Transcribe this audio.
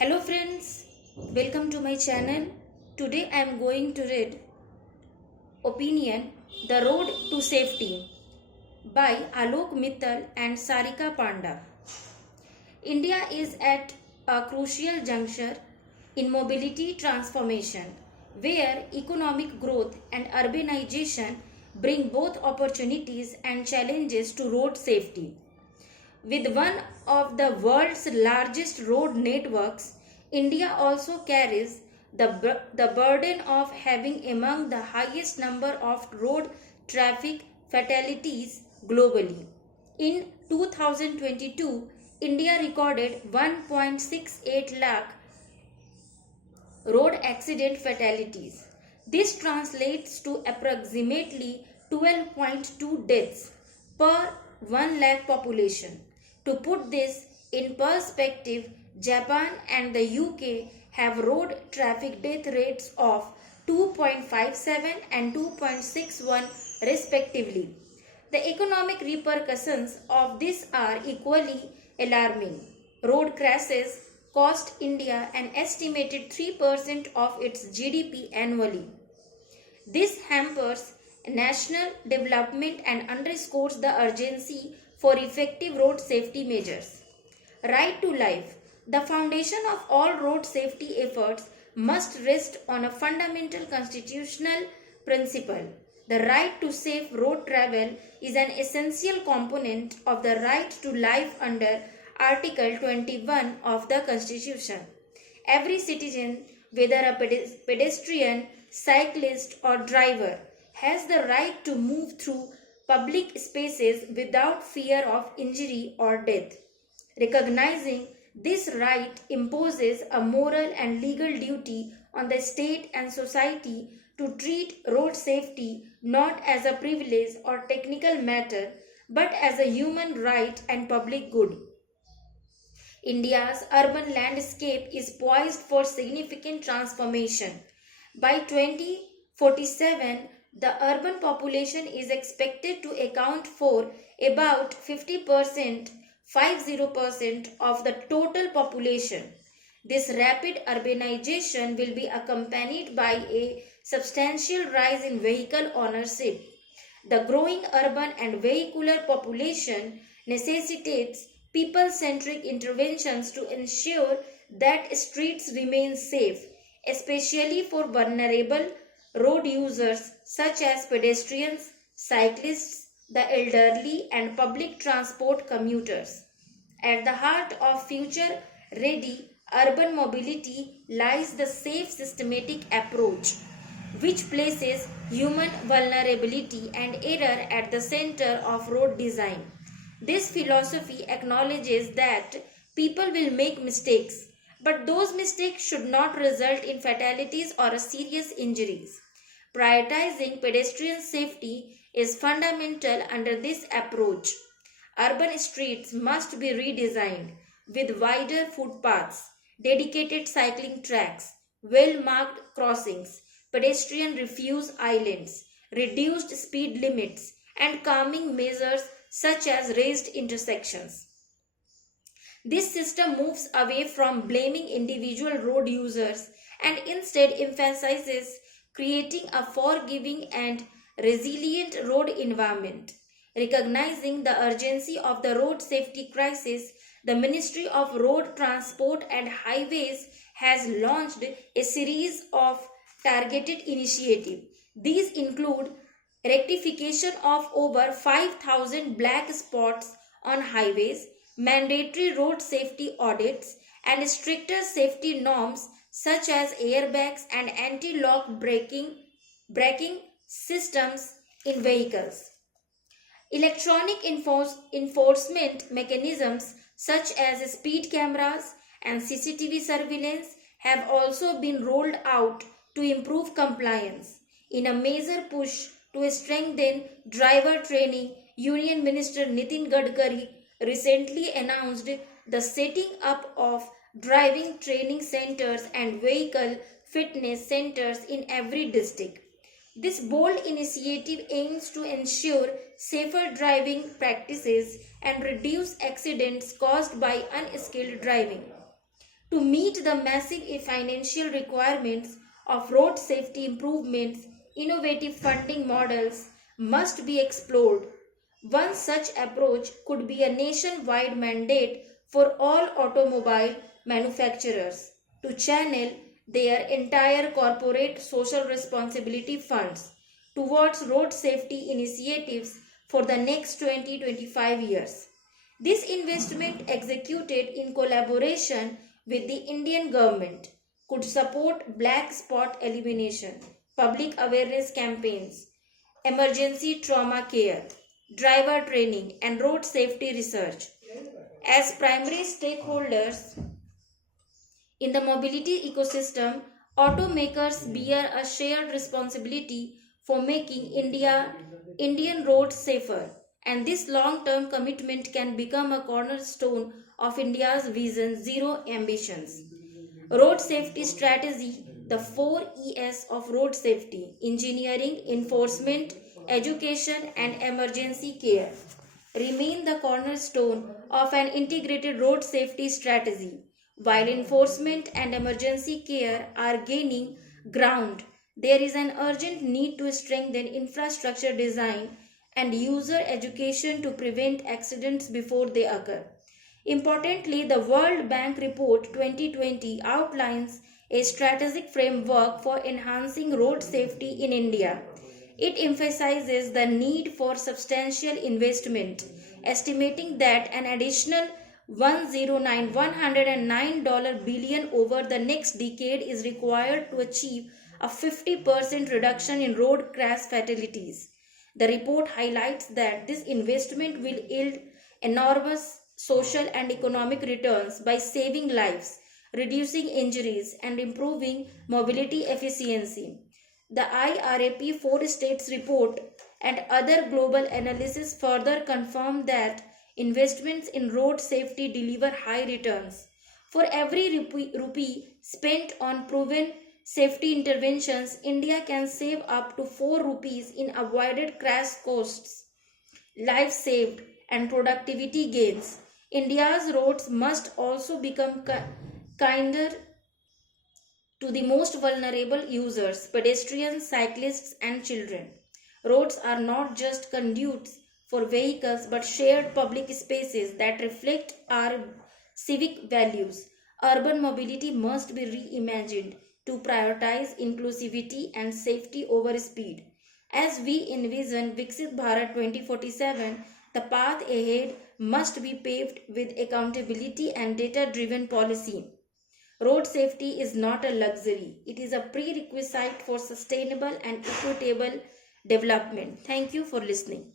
Hello friends, welcome to my channel. Today I am going to read Opinion The Road to Safety by Alok Mittal and Sarika Panda. India is at a crucial juncture in mobility transformation where economic growth and urbanization bring both opportunities and challenges to road safety. With one of the world's largest road networks, India also carries the burden of having among the highest number of road traffic fatalities globally. In 2022, India recorded 1.68 lakh road accident fatalities. This translates to approximately 12.2 deaths per 1 lakh population. To put this in perspective, Japan and the UK have road traffic death rates of 2.57 and 2.61 respectively. The economic repercussions of this are equally alarming. Road crashes cost India an estimated 3% of its GDP annually. This hampers national development and underscores the urgency for effective road safety measures. Right to life. The foundation of all road safety efforts must rest on a fundamental constitutional principle. The right to safe road travel is an essential component of the right to life under Article 21 of the Constitution. Every citizen, whether a pedestrian, cyclist, or driver, has the right to move through public spaces without fear of injury or death. Recognizing this right imposes a moral and legal duty on the state and society to treat road safety not as a privilege or technical matter but as a human right and public good. India's urban landscape is poised for significant transformation. By 2047, the urban population is expected to account for about 50% of the total population. This rapid urbanization will be accompanied by a substantial rise in vehicle ownership. The growing urban and vehicular population necessitates people-centric interventions to ensure that streets remain safe, especially for vulnerable road users such as pedestrians, cyclists, the elderly, and public transport commuters. At the heart of future-ready urban mobility lies the safe systematic approach, which places human vulnerability and error at the center of road design. This philosophy acknowledges that people will make mistakes, but those mistakes should not result in fatalities or serious injuries. Prioritizing pedestrian safety is fundamental under this approach. Urban streets must be redesigned with wider footpaths, dedicated cycling tracks, well-marked crossings, pedestrian refuse islands, reduced speed limits, and calming measures such as raised intersections. This system moves away from blaming individual road users and instead emphasizes creating a forgiving and resilient road environment. Recognizing the urgency of the road safety crisis, the Ministry of Road Transport and Highways has launched a series of targeted initiatives. These include rectification of over 5,000 black spots on highways, mandatory road safety audits, and stricter safety norms such as airbags and anti-lock braking systems in vehicles. Electronic enforcement mechanisms such as speed cameras and CCTV surveillance have also been rolled out to improve compliance. In a major push to strengthen driver training, Union Minister Nitin Gadkari recently announced the setting up of driving training centers and vehicle fitness centers in every district. This bold initiative aims to ensure safer driving practices and reduce accidents caused by unskilled driving. To meet the massive financial requirements of road safety improvements, innovative funding models must be explored. One such approach could be a nationwide mandate for all automobile manufacturers to channel their entire corporate social responsibility funds towards road safety initiatives for the next 20-25 years. This investment, executed in collaboration with the Indian government, could support black spot elimination, public awareness campaigns, emergency trauma care, driver training, and road safety research. As primary stakeholders in the mobility ecosystem, automakers bear a shared responsibility for making Indian roads safer, and this long-term commitment can become a cornerstone of India's Vision Zero ambitions. Road safety strategy, the 4 E's of road safety: engineering, enforcement, education, and emergency care, remain the cornerstone of an integrated road safety strategy. While enforcement and emergency care are gaining ground, there is an urgent need to strengthen infrastructure design and user education to prevent accidents before they occur. Importantly, the World Bank Report 2020 outlines a strategic framework for enhancing road safety in India. It emphasizes the need for substantial investment, estimating that an additional $109 billion over the next decade is required to achieve a 50% reduction in road crash fatalities. The report highlights that this investment will yield enormous social and economic returns by saving lives, reducing injuries, and improving mobility efficiency. The iRAP 4 states report and other global analysis further confirm that investments in road safety deliver high returns. For every rupee spent on proven safety interventions, India can save up to 4 rupees in avoided crash costs, lives saved, and productivity gains. India's roads must also become kinder to the most vulnerable users: pedestrians, cyclists, and children. Roads are not just conduits for vehicles but shared public spaces that reflect our civic values. Urban mobility must be reimagined to prioritize inclusivity and safety over speed. As we envision Viksit Bharat 2047, the path ahead must be paved with accountability and data driven policy. Road safety is not a luxury, it is a prerequisite for sustainable and equitable development. Thank you for listening.